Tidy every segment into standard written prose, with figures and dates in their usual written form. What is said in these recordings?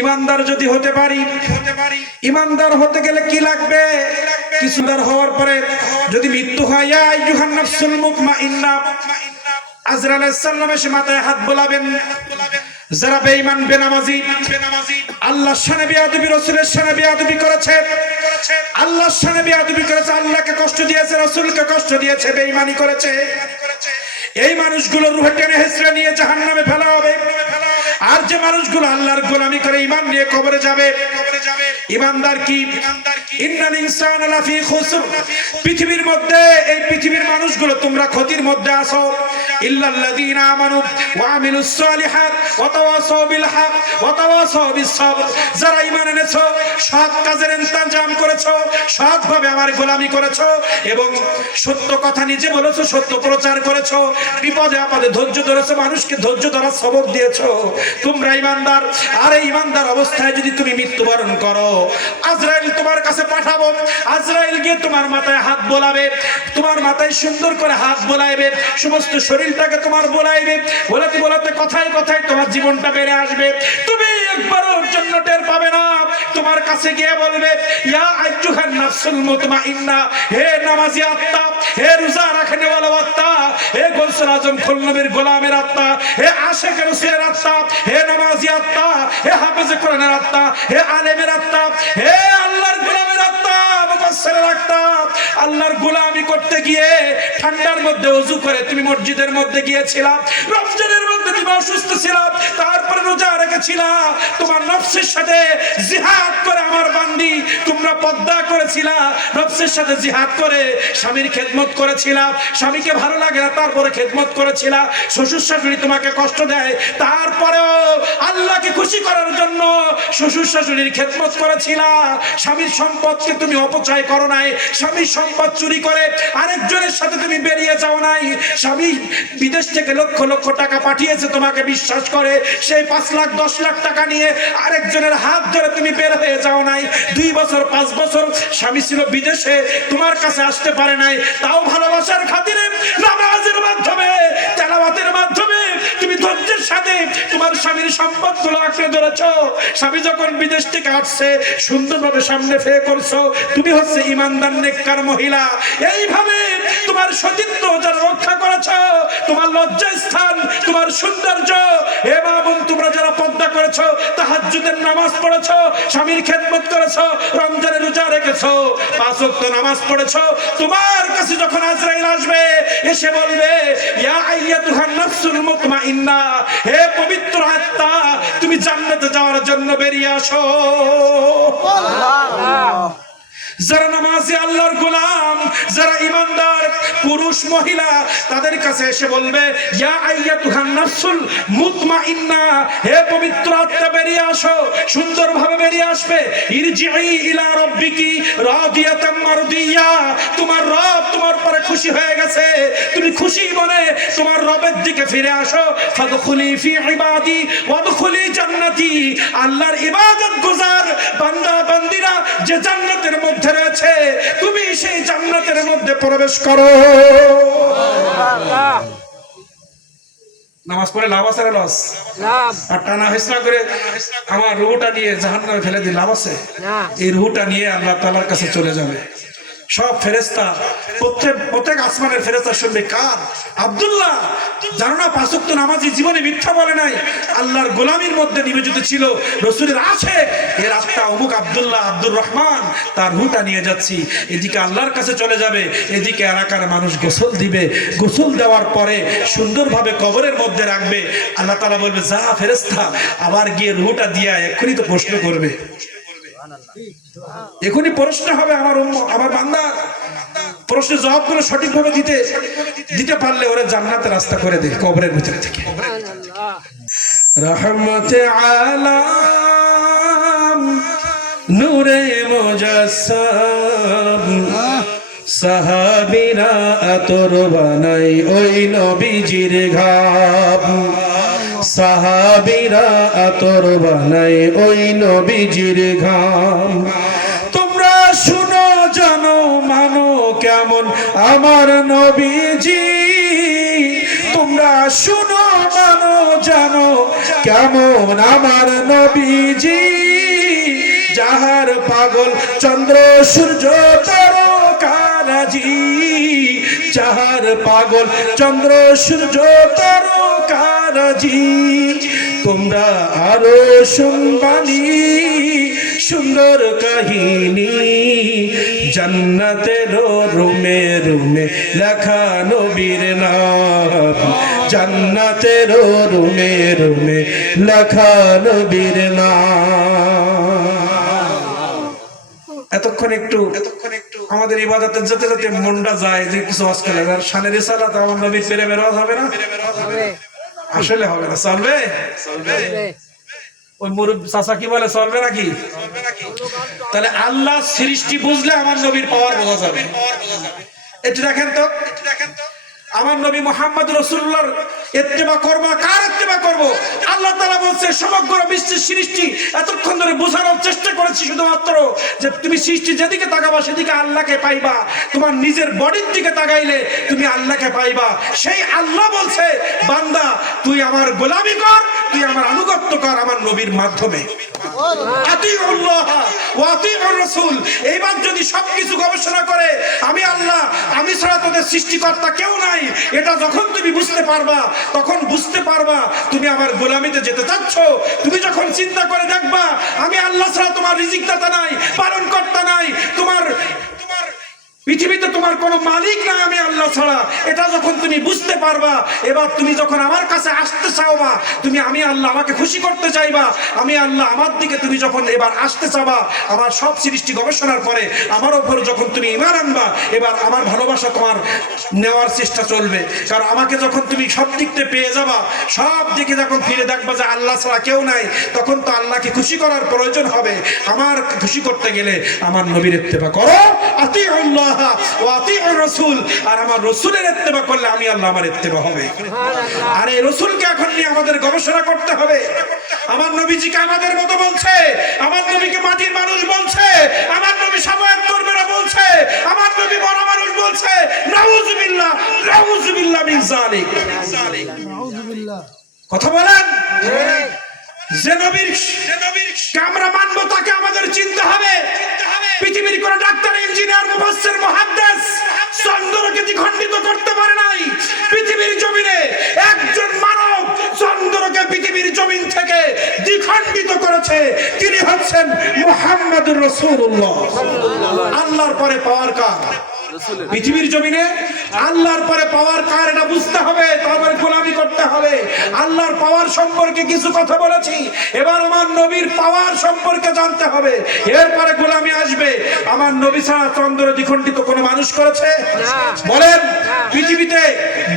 ইমানদার যদি হতে পারি, ইমানদার হতে গেলে কি লাগবে? কিছুদার হওয়ার পরে যদি মৃত্যু হয়, ইয়া আইয়ুহান নাফসুল মুতমাইন্না, আজরাইল আলাইহিস সালাম এসে মাথায় হাত বোলাবেন। যারা বেঈমান বেনামাজি, আল্লাহর শানে বেয়াদবি, রাসূলের শানে বেয়াদবি করেছে, আল্লাহর শানে বেয়াদবি করেছে, আল্লাহকে কষ্ট দিয়েছে, রাসূলকে কষ্ট দিয়েছে, বেঈমানি করেছে, এই মানুষগুলো রূহে টেনে হেঁচড়ে নিয়ে জাহান্নামে ফেলা হবে। আর যে মানুষগুলো আল্লাহর গোলামি করে ঈমান নিয়ে কবরে যাবে, ঈমানদার কি? ইন্নাল ইনসানা লাফি খুসর, পৃথিবীর মধ্যে, এই পৃথিবীর মানুষগুলো তোমরা ক্ষতির মধ্যে আছো। ইল্লাল্লাযীনা আমানু ওয়া আমিলুস সালিহাত ওয়া তাওয়াসাউ বিল হক ওয়া তাওয়াসাউ বিস সাবর, যারা ঈমান এনেছো, সৎ কাজের ইন্তজাম করেছো, সৎভাবে আমার গোলামি করেছো এবং সত্য কথা নিজে বলেছো, সত্য প্রচার করেছো, বিপদে আপদে ধৈর্য ধরেছো, মানুষকে ধৈর্য ধরার সবক দিয়েছো, তোমরা ঈমানদার। আর এই ঈমানদার অবস্থায় যদি তুমি মৃত্যুবরণ করো, আজরাইল তোমার কাছে পাঠাবো, আজরাইল গিয়ে তোমার মাথায় হাত বোলাবে, তোমার মাথায় সুন্দর করে হাত বোলাইবে, সমস্ত শরীরটাকে তোমার বোলাইবে, বলাতে বলাতে কথায় কথায় তোমার জীবনটা বেড়ে আসবে, তুমি একবারও জন্য টের পাবে না। তোমার কাছে গিয়ে বলবে, ইয়া আইয়ুহান নাফসুল মুতমাইন্না, হে নামাজি আত্মা, হে রোজা রাখনেওয়ালা আত্মা, হে গৌসুল আজম খুলনবীর গোলামের আত্মা, হে আশিক রাসূলের আত্মা, হে নামাজি আত্মা, হে হাফেজ কোরআনের আত্মা, হে আলেমের আত্মা, হে আল্লাহর গোলামের আত্মা, মুফাসসিরের আত্মা, আল্লাহর গোলামি করতে গিয়ে ঠান্ডার মধ্যে ওযু করে তুমি মসজিদের মধ্যে গিয়েছিলা, রমজানের মধ্যে তুমি অসুস্থ ছিলা, তারপরে রোজা রেখেছিলা, তোমার নফসের সাথে জিহাদ করে আমার বান্দি তোমরা পর্দা করেছিলা, নফসের সাথে জিহাদ করে স্বামীর খেদমত করেছিলা, স্বামীকে ভালো লাগে না তারপরে খেদমত করেছিলা, শ্বশুর শাশুড়ি তোমাকে কষ্ট দেয় তারপরেও আল্লাহকে খুশি করার জন্য শ্বশুর শাশুড়ির খেদমত করেছিলা, স্বামীর সম্পদকে তুমি অপচয় করো নাই, স্বামীর সম্পদ চুরি করে আরেকজনের সাথে তুমি বেরিয়ে যাও নাই, স্বামী বিদেশ থেকে লক্ষ লক্ষ টাকা পাঠিয়েছে তোমাকে বিশ্বাস করে, সেই 5 লাখ 10 লাখ টাকা নিয়ে আরেকজনের হাত ধরে তুমি বের হয়ে যাও নাই, 2 বছর 5 বছর স্বামী ছিল বিদেশে, তোমার কাছে আসতে পারে নাই, তাও ভালোবাসার খাতিরে নামাজের মাধ্যমে, তেলাওয়াতের মাধ্যমে তুমি ধৈর্যের সাথে তোমার স্বামীর সম্পদগুলো আঁকড়ে ধরেছো, স্বামী যখন বিদেশ থেকে আসছে সুন্দরভাবে সামনে ফে করছো, তুমি হচ্ছে ঈমানদার নেককার মহিলা, এইভাবে তোমার সতীত্ব যারা রক্ষা করেছো, তোমার লজ্জাস্থান, তোমার সৌন্দর্য, হে মা বোন তোমরা যারা পর্দা করেছো, তাহাজ্জুদের নামাজ পড়েছো, স্বামীর খেদমত করেছো, রমজানের রোজা রেখেছো, 5 ওয়াক্ত নামাজ পড়েছো, তোমার কাছে যখন আজরাইল আসবে এসে বলবে, ইয়া আইয়াতুহান নাফসুল মুতমাইন্না, হে পবিত্র আত্মা তুমি জান্নাতে যাওয়ার জন্য বেরিয়ে আসো। আল্লাহ, যারা নামাজি আল্লাহর গোলাম, যারা ঈমানদার পুরুষ মহিলা, তাদের কাছে এসে বলবে, ইয়া আইয়াতুহান নাফসুল মুতমাইন্না, হে পবিত্র আত্মা বেরিয়ে আসো, সুন্দরভাবে বেরিয়ে আসবে, ইরজিই ইলা রাব্বিকি রাদিয়াতাম মারদিয়া, তোমার রব তোমার পরে খুশি হয়ে গেছে, তুমি খুশি মনে তোমার রবের দিকে ফিরে আসো, ফাদখুলি ফি ইবাদি ওয়াদখুলি জান্নাতি, আল্লাহর ইবাদত গুজার বান্দা বান্দিরা যে জান্নাতের মধ্যে রয়েছে তুমি সেই জান্নাতের মধ্যে প্রবেশ করো। নামাজ পড়ে লাভ আছে না লস? লাভ। আর টানা হেসনা করে আমার রুহটা নিয়ে জাহান্নামে ফেলে দিই, লাভ আছে? এই রুহটা নিয়ে আল্লাহ তাআলার কাছে চলে যাবে। সব ফেরেশতা, প্রত্যেক আসমানের ফেরেশতা শুনবে, কার? আব্দুল্লাহ, জানো না 5 ওয়াক্ত নামাজি জীবনে মিথ্যা বলে নাই, আল্লাহর গোলামির মধ্যে নিবেদিত ছিল, রাসূলের আশিক, এর আত্মা অমুক আব্দুল্লাহ, আব্দুর রহমান, তার রূহটা নিয়ে যাচ্ছি। এদিকে আল্লাহর কাছে চলে যাবে, এদিকে এলাকার মানুষ গোসল দিবে, গোসল দেওয়ার পরে সুন্দরভাবে কবরের মধ্যে রাখবে। আল্লাহ তাআলা বলবে, যা ফেরেশতা আবার গিয়ে রূহটা দিয়া, এক্ষুনি তো প্রশ্ন করবে, এখনই প্রশ্ন হবে আমার বান্দা, প্রশ্নের জবাবগুলো সঠিকভাবে দিতে পারলে ওরা জান্নাতের রাস্তা করে দেয় কবরের ভিতর থেকে। রহমতে আলাম নূরে মুজাসসাম, সাহাবীরা আতর বানাই ওই নবীজির ঘাম, সাহাবীরা আতর বানাই ওই নবীজির ঘাম, তোমরা শুনো জানো মানো কেমন আমার নবীজি, তোমরা শুনো মানো জানো কেমন আমার নবীজি, যাহার পাগল চন্দ্র সূর্য তারকারাজি, যাহার পাগল চন্দ্র সূর্য তারকারাজি। তোমরা আরো শুনবানি সুন্দর কাহিনী, জান্নাতের রুমে রুমে লেখা নবীর নাম, জান্নাতের রুমে রুমে লেখা নবীর নাম। এতক্ষণ একটু আমাদের ইবাদতের যেতে যেতে মনটা যায় যে কিছু আজকাল আর শানের রিসালাত আমার নবীর প্রেমের ওয়াজ হবে না? আসলে হবে না, চলবে? ওই মুরব্বি চাচা কি বলে, চলবে নাকি? তাহলে আল্লাহ সৃষ্টি বুঝলে আমার নবীর পাওয়ার বোঝা যাবে। একটু দেখেন তো, আমার নবী মুহাম্মদ রাসূলুল্লাহর ইত্তেবা করব, কার ইত্তেবা করব? আল্লাহ তাআলা বলছে সমগ্র বিশ্বের সৃষ্টি এতক্ষণ ধরে বোঝানোর চেষ্টা করেছি শুধুমাত্র যে তুমি সৃষ্টি যেদিকে তাকাবা সেদিকে আল্লাহকে পাইবা, তোমার নিজের বডির দিকে তাকাইলে তুমি আল্লাহকে পাইবা। সেই আল্লাহ বলছে বান্দা তুই আমার গোলামি কর, তুই আমার আনুগত্য কর আমার নবীর মাধ্যমে। আতিউল্লাহ ওয়া আতিউর রাসূল। এইবার যদি সবকিছু গবেষণা করে আমি আল্লাহ, আমি ছাড়া তোদের সৃষ্টিকর্তা কেউ নাই, এটা যখন তুমি বুঝতে পারবা তখন বুঝতে পারবা তুমি আমার গোলামিতে যেতে চাচ্ছ। তুমি যখন চিন্তা করে দেখবা আমি আল্লাহ ছাড়া তোমার রিজিকদাতা নাই, পালনকর্তা নাই, তোমার পৃথিবীতে তোমার কোনো মালিক নাই আমি আল্লাহ ছাড়া, এটা যখন তুমি বুঝতে পারবা, এবার তুমি যখন আমার কাছে আসতে চাওবা, তুমি আমি আল্লাহ আমাকে খুশি করতে চাইবা, আমি আল্লাহ আমার দিকে তুমি যখন এবার আসতে চাবা, আমার সব সৃষ্টি গবেষণার পরে আমার উপর যখন তুমি ঈমান আনবা, এবার আমার ভালোবাসা তোমার নেওয়ার চেষ্টা চলবে। কারণ আমাকে যখন তুমি সব দিকতে পেয়ে যাবা, সব দিকে যখন ফিরে দেখবা যে আল্লাহ ছাড়া কেউ নাই, তখন তো আল্লাহকে খুশি করার প্রয়োজন হবে। আমার খুশি করতে গেলে আমার নবীর ইত্তেবা করো, আতিউল্লাহ ওয়া আতিউর রাসূল, আর আমার রাসূলের ইত্তেবা করলে আমি আল্লাহ আমার ইত্তেবা হবে। আর এই রাসূলকে এখন নিয়ে আমাদের গবেষণা করতে হবে। আমার নবীজিকে আমাদের মতো বলছে, আমার নবীকে মাটির মানুষ বলছে, আমার নবী সাফায়াত করবে না বলছে, আমার নবী বড় মানুষ বলছে। নাউযুবিল্লাহ, নাউযুবিল্লাহ মিন যালিক। কথা বলেন, যে নবীর আমরা মানবো তাকে আমাদের চিনতে হবে। পৃথিবীর কোন ডাক্তার, ইঞ্জিনিয়ার, মুফাসসির, মুহাদ্দিস চন্দ্রকে দ্বিখণ্ডিত করতে পারে নাই। পৃথিবীর জমিনে একজন মানব চন্দ্রকে পৃথিবীর জমিন থেকে দ্বিখণ্ডিত করেছে, তিনি হচ্ছেন মুহাম্মদুর রাসূলুল্লাহ। আল্লাহর পরে পাওয়ার কার? পৃথিবীর জমিনে আল্লাহর পরে পাওয়ার কার এটা বুঝতে হবে, তারপরে গোলামি করতে হবে। আল্লাহর পাওয়ার সম্পর্কে কিছু কথা বলেছি, এবার আমার নবীর পাওয়ার সম্পর্কে জানতে হবে, এরপরে গোলামি আসবে। আমার নবী ছাড়া চন্দ্র দ্বিখণ্ডিত কোনো মানুষ করেছে? বলেন, পৃথিবীতে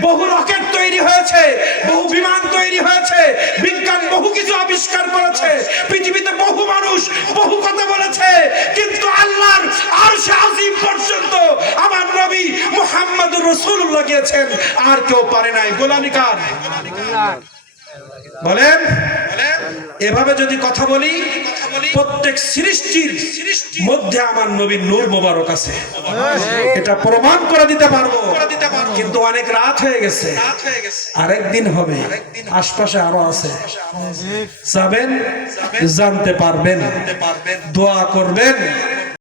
বহু রকেট তৈরি হয়েছে, বহু বিমান তৈরি হয়েছে, বিজ্ঞান বহু কিছু আবিষ্কার করেছে, পৃথিবীতে বহু মানুষ বহু কথা বলেছে, কিন্তু আল্লাহর আরশে আজিম পর্যন্ত আমার নবী মুহাম্মদুর রাসূলুল্লাহ গিয়েছেন, আর কেউ পারে নাই। গোলামি কার? বলেন। এভাবে যদি কথা বলি, প্রত্যেক সৃষ্টির মধ্যে আমার নবীর নূর মোবারক আছে, এটা প্রমাণ করে দিতে পারবো। কিন্তু অনেক রাত হয়ে গেছে, আরেকদিন হবে, আশপাশে আরো আছে, যাবেন জানতে পারবেন, দোয়া করবেন।